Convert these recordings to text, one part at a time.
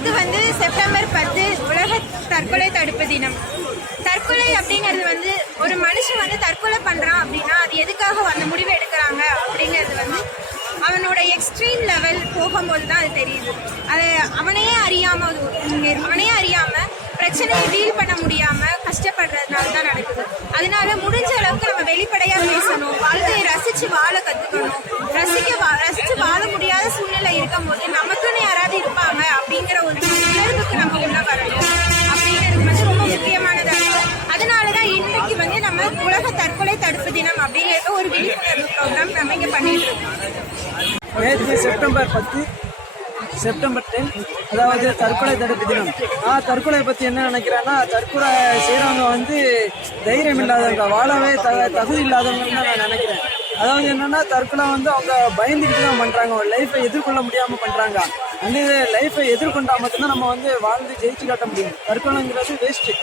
அடுத்து வந்து செப்டம்பர் பத்து உலக தற்கொலை தடுப்பு தினம். தற்கொலை அப்படிங்கிறது வந்து ஒரு மனுஷன் வந்து தற்கொலை பண்ணுறான் அப்படின்னா அது எதுக்காக அந்த முடிவு எடுக்கிறாங்க அப்படிங்கிறது வந்து அவனோட எக்ஸ்ட்ரீம் லெவல் போகும்போது தான் அது தெரியுது. அது அவனையே அறியாமல் அது அவனையே அறியாமல் பிரச்சனையை டீல் பண்ண முடியாமல் கஷ்டப்படுறதுனால தான் நடக்குது. அதனால முடிஞ்ச அளவுக்கு நம்ம வெளிப்படையாக பேசணும். வாழ்க்கையை ரசித்து வாழ கற்றுக்கணும் ரசிக்க வா ரசித்து வாழ முடியாத சூழ்நிலை இருக்கும்போது நம்ம நேற்று செப்டம்பர் பத்து செப்டம்பர் டென் அதாவது தற்கொலை தடுப்பு தினம். நான் தற்கொலை பற்றி என்ன நினைக்கிறேன்னா தற்கொலை செய்கிறவங்க வந்து தைரியம் இல்லாதவங்க வாழவே த தகுதி இல்லாதவங்கன்னு தான் நான் நினைக்கிறேன். அதாவது என்னென்னா தற்கொலை வந்து அவங்க பயந்துக்கிட்டு தான் பண்ணுறாங்க ஒரு லைஃப்பை எதிர்கொள்ள முடியாமல் பண்ணுறாங்க அந்த லைஃப்பை எதிர்கொண்டா மட்டும்தான் நம்ம வந்து வாழ்ந்து ஜெயிச்சு காட்ட முடியும். தற்கொலைங்கிறது வேஸ்ட்டு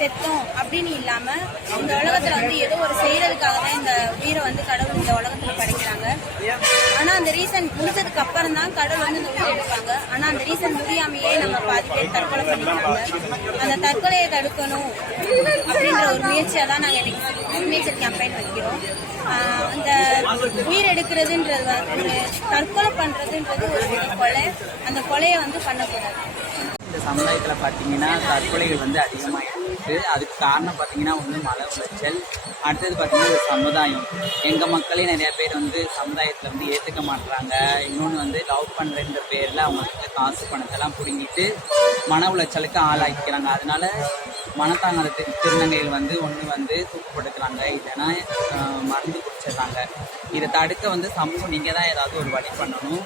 செத்தோம் அப்படின்னு இல்லாமல் இந்த உலகத்தில் வந்து ஏதோ ஒரு செய்யறதுக்காக தான் இந்த உயிரை வந்து கடவுள் இந்த உலகத்தில் படைக்கிறாங்க. ஆனால் அந்த ரீசன் முடிஞ்சதுக்கு அப்புறம் தான் கடவுள் வந்து இந்த உயிரை எடுப்பாங்க ஆனால் அந்த ரீசன் முடியாமையே நம்ம பாதி பேர் தற்கொலை பண்ணிக்கிறாங்க அந்த தற்கொலையை தடுக்கணும் அப்படின்ற ஒரு முயற்சியாக தான் நாங்கள் இன்னைக்கு நேச்சர் கேம்பெயின் வைக்கிறோம். அந்த உயிர் எடுக்கிறதுன்றது ஒரு தற்கொலை பண்ணுறதுன்றது ஒரு கொலை. அந்த கொலையை வந்து பண்ணக்கூடாது. இந்த சமுதாயத்தில் பார்த்தீங்கன்னா தற்கொலைகள் வந்து அதிகமாக இருக்கு. அதுக்கு காரணம் பார்த்தீங்கன்னா ஒன்று மன உளைச்சல். அடுத்தது பார்த்தீங்கன்னா சமுதாயம். எங்கள் மக்களே நிறைய பேர் வந்து சமுதாயத்தில் வந்து ஏற்றுக்க மாட்டுறாங்க இன்னொன்று வந்து லவ் பண்ணுறன்ற பேரில் அவங்க காசு பணத்தெல்லாம் பிடுங்கிட்டு மன உளைச்சலுக்கு ஆளாக்கிக்கிறாங்க. அதனால மனத்தாங்காத திருநங்கைகள் வந்து ஒன்று வந்து தூக்குப்படுத்துறாங்க. இல்லைன்னா மருந்து குடிச்சிடுறாங்க இதை தடுக்க வந்து சமூகம் நீங்கள் தான் ஏதாவது ஒரு வழி பண்ணணும்.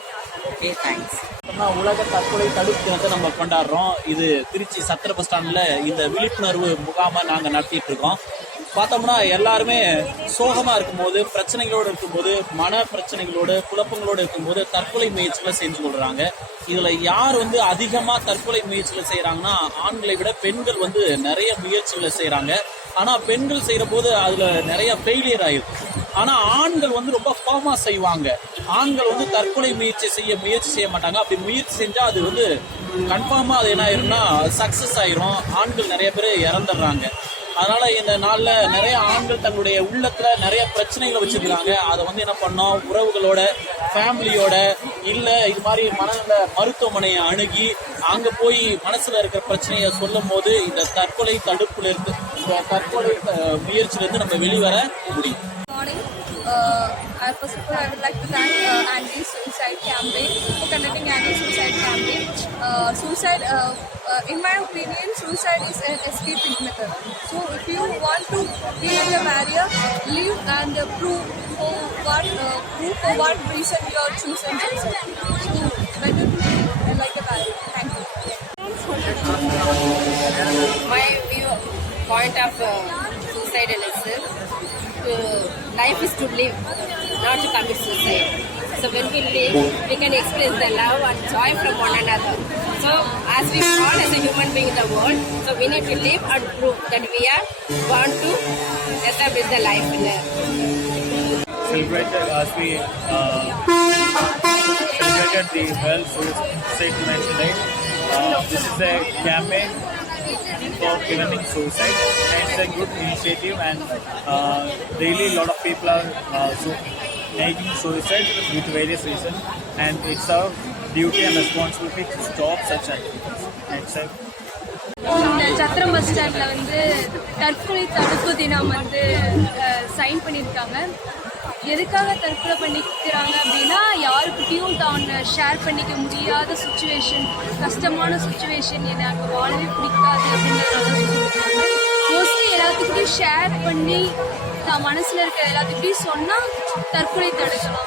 ஓகே தேங்க்ஸ் பார்த்தோம்னா உலக தற்கொலை தடுப்பு தினத்தை நம்ம கொண்டாடுறோம். இது திருச்சி சத்திர பஸ் ஸ்டாண்ட்ல இந்த விழிப்புணர்வு முகாமை நாங்க நடத்திட்டு இருக்கோம் பார்த்தோம்னா எல்லாருமே சோகமா இருக்கும்போது பிரச்சனைகளோடு இருக்கும்போது மன பிரச்சனைகளோடு குழப்பங்களோடு இருக்கும்போது தற்கொலை முயற்சிகளை செஞ்சு கொள்றாங்க. இதுல யார் வந்து அதிகமா தற்கொலை முயற்சிகளை செய்யறாங்கன்னா ஆண்களை விட பெண்கள் வந்து நிறைய முயற்சிகளை செய்யறாங்க ஆனா பெண்கள் செய்யற போது அதுல நிறைய ஃபெயிலியர் ஆயிருக்கு. ஆனா ஆண்கள் வந்து ரொம்ப ஃபார்மா செய்வாங்க. ஆண்கள் வந்து தற்கொலை முயற்சி செய்ய முயற்சி செய்ய மாட்டாங்க. அப்படி முயற்சி செஞ்சா அது வந்து கன்ஃபார்மா அது என்ன ஆயிரும்னா சக்சஸ் ஆயிரும். ஆண்கள் நிறைய பேர் இறந்துடுறாங்க. அதனால இந்த நாளில் நிறைய ஆண்கள் தங்களுடைய உள்ளத்துல நிறைய பிரச்சனைகளை வச்சிருக்கிறாங்க. அதை வந்து என்ன பண்ணோம்? உறவுகளோட ஃபேமிலியோட இல்ல இது மாதிரி மனநல மருத்துவமனையை அணுகி அங்க போய் மனசுல இருக்கிற பிரச்சனையை சொல்லும் போது இந்த தற்கொலை தடுப்புல இருந்து தற்கொலை அஹ், முயற்சியில இருந்து நம்ம வெளிவர முடியும். Morning. Uh, I, first of all, I would like to thank uh, Anti-Suicide Campaign for conducting Anti-Suicide Campaign. Uh, suicide, uh, uh, in my opinion, suicide is an escaping method. So if you want to create a barrier, live and uh, prove for what, uh, prove for what reason you are choosing suicide. So better to live like a barrier. Thank you. my view, point of uh, life is to live, not to commit suicide. So when we live, we can experience the love and joy from one another. So as we all as a human being in the world, so we need to live and prove that we are want to establish the life in a celebrated as we uh, the World Suicide Prevention. Uh, this is a campaign for preventing suicide and it's a good initiative and uh, really a lot of people are uh, so making suicide due to various reasons and it's our duty and responsibility to stop such activities. It's a இந்த சத்திரம் bus ஸ்டாண்ட்ல வந்து தற்கொலை தடுப்பு தினம் வந்து sign பண்ணியிருக்காங்க எதுக்காக தற்கொலை பண்ணிக்கிறாங்க அப்படின்னா யாருக்கிட்டையும் தான் ஷேர் பண்ணிக்க முடியாத சுச்சுவேஷன் கஷ்டமான சுச்சுவேஷன் எனக்கு வாழவே பிடிக்காது அப்படின்றதுனால மோஸ்ட்லி எல்லாத்துக்கிட்டையும் ஷேர் பண்ணி தான் மனசில் இருக்கிற எல்லாத்துக்கிட்டையும் சொன்னால் தற்கொலை தடுக்கலாம்.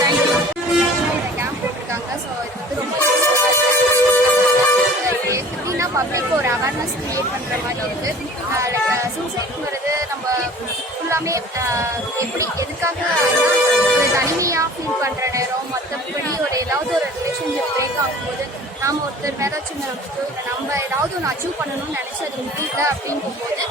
தேங்க்யூ கேம்ப் போட்டிருக்காங்க. ஸோ இது வந்து ரொம்ப எப்படின்னா பப்ளிக் ஒரு அவேர்னஸ் க்ரியேட் பண்ணுற மாதிரி இருக்குது சூசைட்ங்கிறது uh, uh, நம்ம எல்லாமே எப்படி எதுக்காக ஒரு தனிமையாக ஃபீல் பண்ணுற நேரம் மற்றபடி ஒரு ஏதாவது ஒரு ரிலேஷன்ஷிப் பிரேக் ஆகும்போது நாம் ஒருத்தர் மேலே சின்ன இல்லை நம்ம ஏதாவது ஒன்று அச்சீவ் பண்ணணும்னு நினச்சி அது முடியல அப்படிங்கும்போது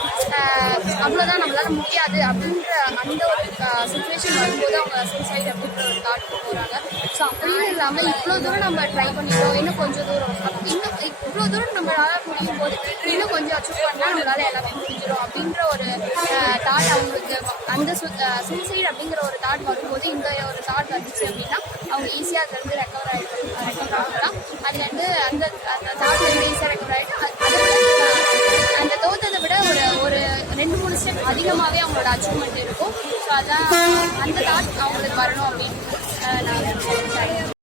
அவ்வளோதான் நம்மளால் முடியாது அப்படின்ற அந்த ஒரு சுச்சுவேஷன் வரும்போது அவங்க சூசைட் அப்படின்ற ஒரு தாட் போகிறாங்க ஸோ அப்படின்னு இல்லாமல் இவ்வளோ தூரம் நம்ம ட்ரை பண்ணிட்டோம். இன்னும் கொஞ்சம் தூரம். இன்னும் இவ்வளோ தூரம் நம்மளால முடியும் போது இன்னும் கொஞ்சம் அச்சீவ் பண்ணால் நம்மளால எல்லாமே முடிஞ்சிடும் அப்படின்ற ஒரு தாட் அவங்களுக்கு அந்த சூசைட் அப்படிங்கிற ஒரு தாட் வரும்போது இந்த ஒரு தாட் வந்துச்சு அப்படின்னா அவங்க ஈஸியாக அதுலேருந்து ரெக்கவர் ஆகிடும் ரெக்கவர் ஆகலாம் அதுலேருந்து அந்த அந்த தாட்லேருந்து ஈஸியாக ரெக்கவர் ஆகிட்டு அந்த தோத்ததை விட ஒரு ஒரு ரெண்டு மூணு ஸ்டெப் அதிகமாகவே அவங்களோட அச்சீவ்மெண்ட் இருக்கும். ஸோ அதான் அந்த தாட் அவங்களுக்கு வரணும் அப்படின்னு. 来拿来看一下